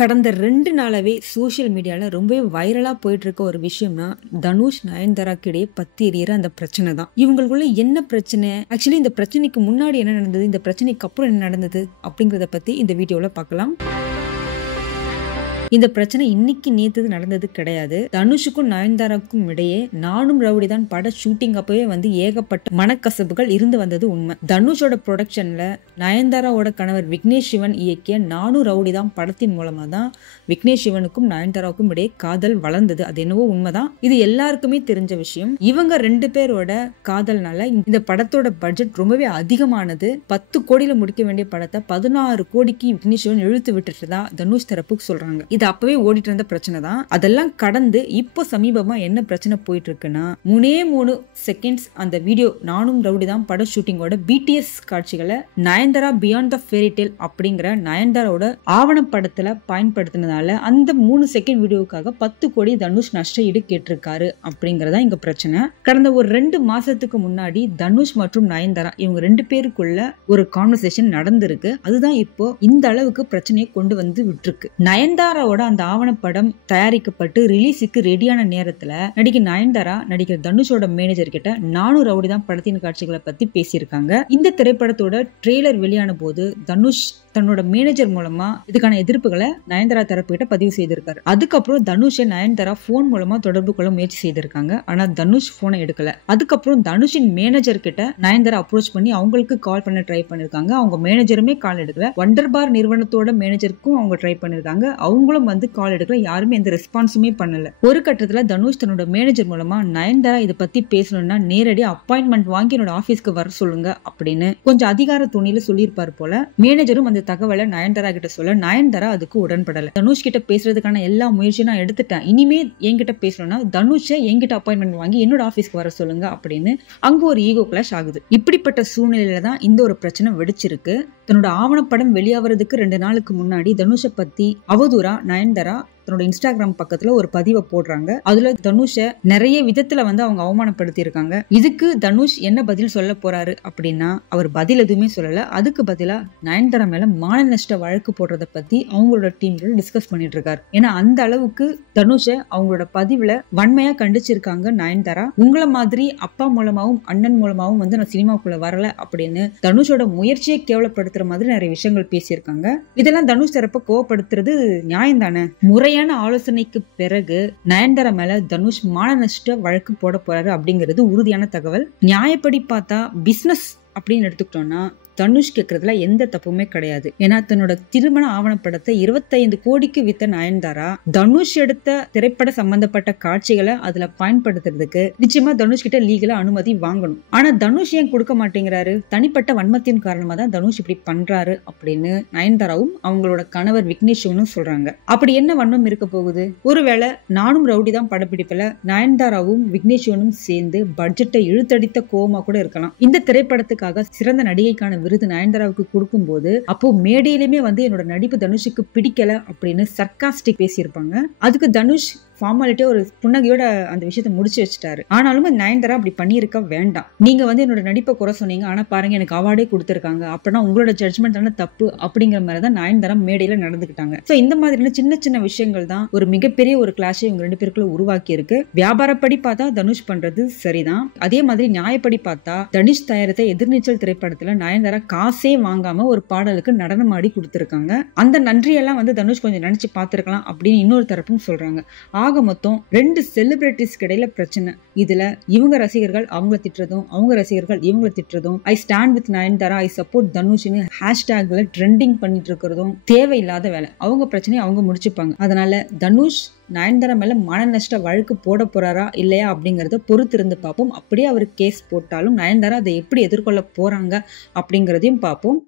கடந்த 2 நாளாவே சோஷியல் மீடியால ரொம்பவே வைரலா போயிட்டு இருக்க ஒரு விஷயம்னா, தனுஷ், நயன்தாராக்கு இடையே பத்தி எரியிற அந்த பிரச்சனை தான். இவங்களுக்குள்ள என்ன பிரச்சனை? ஆக்சுவலி இந்த பிரச்சனைக்கு முன்னாடி என்ன நடந்தது? இந்த பிரச்சனைக்கு அப்புறம் என்ன நடந்தது? அப்படிங்கிறத பத்தி இந்த வீடியோல பார்க்கலாம். இந்த பிரச்சனை இன்னைக்கு நேத்து நடந்தது கிடையாது. தனுஷுக்கும் நயன்தாராக்கும் இடையே நானும் ரவுடிதான் பட ஷூட்டிங் அப்பவே ஏகப்பட்ட மனக்கசப்புகள் இருந்து வந்தது உண்மை. தனுஷோட ப்ரொடக்ஷன்ல நயன்தாராவோட கணவர் விக்னேஷ் சிவன் இயக்கிய நானும் ரவுடிதான் படத்தின் மூலமா தான் விக்னேஷ் சிவனுக்கும் நயன்தாராவுக்கும் இடையே காதல் வளர்ந்தது. அது என்னவோ உண்மைதான். இது எல்லாருக்குமே தெரிஞ்ச விஷயம். இவங்க 2 பேரோட காதல்னால இந்த படத்தோட பட்ஜெட் ரொம்பவே அதிகமானது. 10 கோடியில முடிக்க வேண்டிய படத்தை 16 கோடிக்கு விக்னேஷ் சிவன் இழுத்து விட்டுட்டதா தனுஷ் தரப்புக்கு சொல்றாங்க. இது அப்பவே ஓடிட்டு இருந்த பிரச்சனை தான். அதெல்லாம் கடந்து இப்போ சமீபமா என்ன பிரச்சனை போயிட்டு இருக்குன்னா, 3 செகண்ட்ஸ் அந்த வீடியோ நானும் ரவுடிதான் பட ஷூட்டிங்கோட பிடிஎஸ் காட்சிகளை Nayanthara beyond the fairy tale அப்படிங்கிற நயன்தாராவோட ஆவணப்படத்துல பயன்படுத்தினதால அந்த 3 செகண்ட் வீடியோவுக்காக 10 கோடி தனுஷ் நஷ்ட ஈடு கேட்டிருக்காரு அப்படிங்கறதா இங்க பிரச்சனை. கடந்த ஒரு 2 மாசத்துக்கு முன்னாடி தனுஷ் மற்றும் நயன்தாரா இவங்க 2 பேருக்குள்ள ஒரு கான்வர்சேஷன் நடந்திருக்கு. அதுதான் இப்போ இந்த அளவுக்கு பிரச்சனையை கொண்டு வந்து விட்டுருக்கு. நயன்தாராவோட அந்த ஆவணப்படம் தயாரிக்கப்பட்டு ரிலீஸுக்கு ரெடியான நேரத்துல நடிகை நயன்தாரா நடிகர் தனுஷோட மேனேஜர் கிட்ட நானும் ரவுடிதான் படத்தின் காட்சிகளை பத்தி பேசியிருக்காங்க. இந்த திரைப்படத்தோட ட்ரெய்லர் வெளியான போது தனுஷ் தன்னோட மேனேஜர் மூலமா இதுக்கான எதிர்ப்புகளை நயன்தாரா தரப்பு கிட்ட பதிவு செய்திருக்காரு. அதுக்கப்புறம் தனுஷை நயன்தாரா போன் மூலமா தொடர்பு கொள்ள முயற்சி செய்திருக்காங்க. ஆனா தனுஷ் போனை எடுக்கல. அதுக்கப்புறம் தனுஷின் மேனேஜர் கிட்ட நயன்தாரா அப்ரோச் பண்ணி அவங்களுக்கு கால் பண்ண ட்ரை பண்ணிருக்காங்க. அவங்க மேனேஜருமே கால் எடுக்கல. வண்டர் பார் நிறுவனத்தோட மேனேஜருக்கும் அவங்க ட்ரை பண்ணிருக்காங்க. அவங்களும் கால் எடுக்கல. யாருமே எந்த ரெஸ்பான்ஸுமே பண்ணல. ஒரு கட்டத்துல தனுஷ் தன்னோட மேனேஜர் மூலமா நயன்தாரா இதை பத்தி பேசணும்னா நேரடி அப்பாயின்மெண்ட் வாங்கி என்னோட ஆபீஸ்க்கு வர சொல்லுங்க அப்படின்னு கொஞ்சம் அதிகார துணியில சொல்லியிருப்பாரு போல. மேனேஜரும் அந்த தகவலை நயன்தாரா கிட்ட சொல்ல நயன்தாரா அதுக்கு உடன்படல. தனுஷ் கிட்ட பேசுறதுக்கான எல்லா முயற்சியும் நான் எடுத்துட்டேன். இனிமே என்கிட்ட பேசணும்னா தனுஷை என்கிட்ட அப்பாயின்மெண்ட் வாங்கி என்னோட ஆபீஸ்க்கு வர சொல்லுங்க அப்படின்னு அங்க ஒரு ஈகோ கிளாஷ் ஆகுது. இப்படிப்பட்ட சூழ்நிலையில தான் இந்த ஒரு பிரச்சனை வெடிச்சிருக்கு. தன்னோட ஆவணப்படம் வெளியாகிறதுக்கு 2 நாளுக்கு முன்னாடி தனுஷை பத்தி அவதூறா நயன்தாரா தன்னோட இன்ஸ்டாகிராம் பக்கத்துல ஒரு பதிவை போடுறாங்க. அதுல தனுஷ நிறைய விதத்துல அவங்க அவமானப்படுத்தி இருக்காங்க. இதுக்கு தனுஷ் என்ன பதில் சொல்ல போறாரு அப்படின்னா, அவர் பதில் எதுவுமே சொல்லல. அதுக்கு பதிலா நயன்தாரா மேல மான நஷ்ட வழக்கு போடுறத பத்தி அவங்களோட டீம்ல டிஸ்கஸ் பண்ணிட்டு இருக்காரு. ஏன்னா அந்த அளவுக்கு தனுஷ அவங்களோட பதிவுல வன்மையா கண்டிச்சிருக்காங்க நயன்தாரா. உங்களை மாதிரி அப்பா மூலமாவும் அண்ணன் மூலமாவும் நான் சினிமாவுக்குள்ள வரல அப்படின்னு தனுஷோட முயற்சியை கேவலப்படுத்துற மாதிரி நிறைய விஷயங்கள் பேசியிருக்காங்க. இதெல்லாம் தனுஷ் தரப்ப கோவப்படுத்துறது நியாயம் தானே? முறையான ஆலோசனைக்கு பிறகு நயன்தாரா மேல தனுஷ் மான நஷ்ட வழக்கு போட போறாரு அப்படிங்கிறது உறுதியான தகவல். நியாயப்படி பார்த்தா பிசினஸ் அப்படின்னு எடுத்துக்கிட்டோம்னா தனுஷ் கேட்கறதுல எந்த தப்புமே கிடையாது. ஏன்னா தன்னோட திருமண ஆவணப்படத்தை 25 கோடிக்கு வித்த நயன்தாரா தனுஷ் எடுத்த திரைப்பட சம்பந்தப்பட்ட காட்சிகளை அதுல பயன்படுத்துறதுக்கு நிச்சயமா தனுஷ் கிட்ட லீகலா அனுமதி வாங்கணும். ஆனா தனுஷ் ஏன் கொடுக்க மாட்டேங்கிறாரு? தனிப்பட்ட வன்மத்தின் காரணமா தான் தனுஷ் இப்படி பண்றாரு அப்படின்னு நயன்தாராவும் அவங்களோட கணவர் விக்னேஷ் சிவனும் சொல்றாங்க. அப்படி என்ன வன்மம் இருக்க போகுது? ஒருவேளை நானும் ரவுடிதான் படப்பிடிப்புல நயன்தாராவும் விக்னேஷ் சிவனும் சேர்ந்து பட்ஜெட்டை இழுத்தடித்த கோவமா கூட இருக்கலாம். இந்த திரைப்படத்துக்காக சிறந்த நடிகைக்கான விருது நயன்தாராவுக்கு கொடுக்கும் போது அப்போ மேடையிலுமே என்னோட நடிப்பு தனுஷுக்கு பிடிக்கல அப்படின்னு சர்க்காஸ்டிக் பேசியிருப்பாங்க. அதுக்கு தனுஷ் ஃபார்மாலிட்டியா ஒரு புன்னகையோட அந்த விஷயத்தை முடிச்சு வச்சுட்டாரு. ஆனாலும் நயன்தாரா அப்படி பண்ணியிருக்க வேண்டாம். நீங்க என்னோட நடிப்பை குறை சொன்னீங்க, ஆனா பாருங்க எனக்கு அவார்டே கொடுத்திருக்காங்க, அப்படின்னா உங்களோட ஜட்ஜ்மெண்ட் தானே தப்பு அப்படிங்கிற மாதிரிதான் நயன்தாரா மேடையில நடந்துக்கிட்டாங்க. சோ இந்த மாதிரியான சின்ன சின்ன விஷயங்கள் தான் ஒரு மிகப்பெரிய ஒரு கிளாஷை இவங்க 2 பேருக்குள்ள உருவாக்கி இருக்கு. வியாபாரப்படி பார்த்தா தனுஷ் பண்றது சரிதான். அதே மாதிரி நியாயப்படி பார்த்தா தனுஷ் தயாரித்த எதிர்நீச்சல் திரைப்படத்துல நயன்தாரா காசே வாங்காம ஒரு பாடலுக்கு நடனம் ஆடி கொடுத்திருக்காங்க. அந்த நன்றியெல்லாம் தனுஷ் கொஞ்சம் நினைச்சு பார்த்திருக்கலாம் அப்படின்னு இன்னொரு தரப்பும் சொல்றாங்க. ஆக மொத்தம் 2 செலிபிரிட்டிஸ்க்கு இடையில பிரச்சனை. இதுல இவங்க ரசிகர்கள் அவங்க திட்டுறதும் அவங்க ரசிகர்கள் இவங்களை திட்டுறதும் I stand with Nayanthara, I support தனுஷ்னு ஹேஷ்டேக்ல ட்ரெண்டிங் பண்ணிட்டு இருக்கிறதும் தேவையில்லாத வேலை. அவங்க பிரச்சனையை அவங்க முடிச்சுப்பாங்க. அதனால தனுஷ் நயன்தாரா மேல மான நஷ்ட வழக்கு போட போறாரா இல்லையா அப்படிங்கறத பொறுத்திருந்து பார்ப்போம். அப்படியே அவர் கேஸ் போட்டாலும் நயன்தாரா அதை எப்படி எதிர்கொள்ள போறாங்க அப்படிங்கறதையும் பார்ப்போம்.